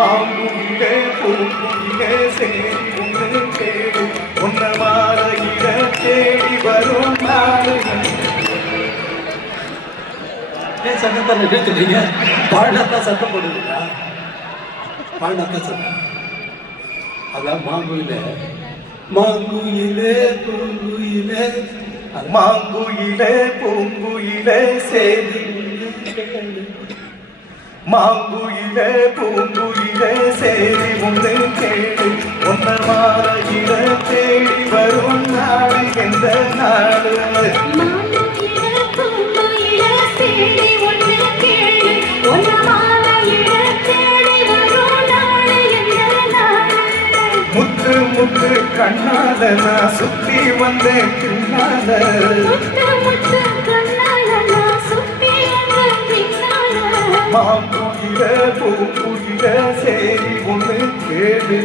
மாங்குயிலே பூங்குயிலே சேரி ஒன்று தேடி ஒன்ன மாலையிட தேடி வரும் நாடு. ஏன் சட்டத்தை நிறுத்துறீங்க? பாடினாத்தான் சத்தம் போடுவீங்களா? பாடினாத்தான் சத்தம். அதான் மாங்குயிலே மாங்குயிலே பூங்குயிலே மாங்குயிலே பூங்குயிலே சேரி மாங்குயிலே பூங்குயிலே சேரி ஒன்று தேடி ஒன்ன மாலையிட தேடி வரும் நாடு எந்த நாடு. முத்து முத்து கண்ணால நான் சுத்தி வந்தேன் பின்னால. மாங்குயில பூங்குயில சேரி ஒன்று கேடு.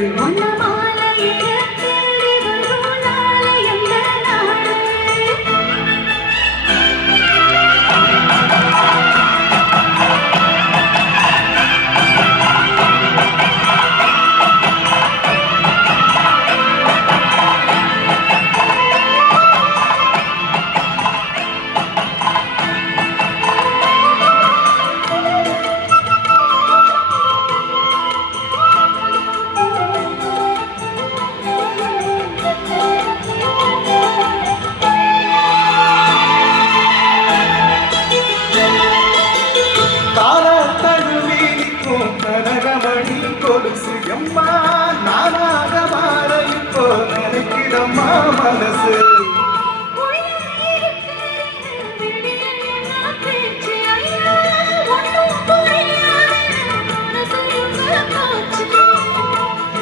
எம்மா நானாக மாற இப்போ நினைக்கிறம்மா மனசு.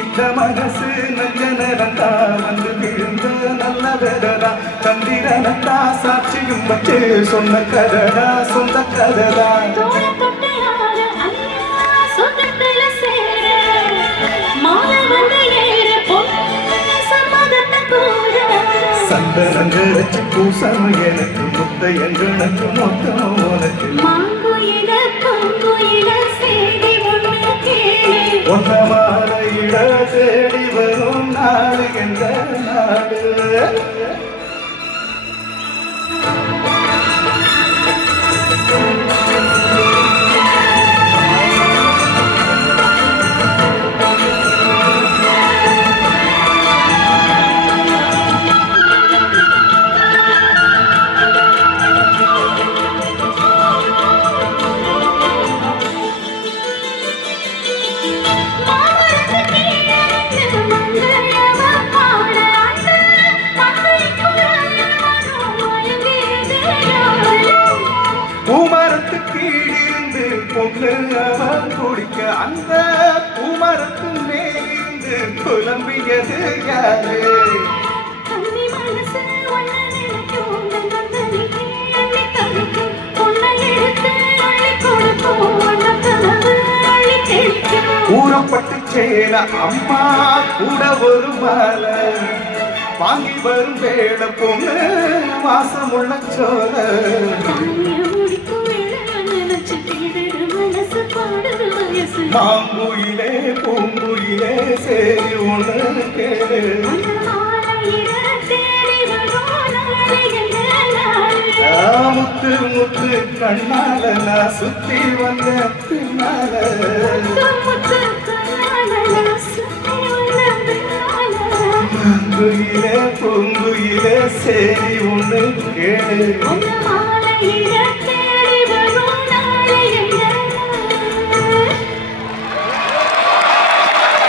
இந்த மனசு நல்ல நேரத்தா வந்து விழுந்த நல்ல வேடரா சந்திரனத்தா சாட்சியும் வச்சு சொன்ன கதடா சொந்த கதடா. சந்தனங்க வச்சு பூசம் எனக்கு முத்த எனக்கு மொத்தம் உனக்கு. ஒன்ன மாலையிட தேடி வரும் நாடு எந்த நாடு. பூமரத்து கீழிருந்து பொண்ணு அவன் குடிக்க அந்த பூமரத்து மேலிருந்து குழம்பியது யாரு. ஊறப்பட்டு சேர அம்மா கூட ஒரு மாலை வாங்கி வரும் வேட பொண்ணு வாசமுள்ள சோழ. மாங்குயிலே பூங்குயிலே சேரி ஒன்று கேடு. முத்து முத்து கண்ணால நான் சுத்தி வந்த பின்னால. மாங்குயிலே பூங்குயிலே சேரி ஒன்று கேடு.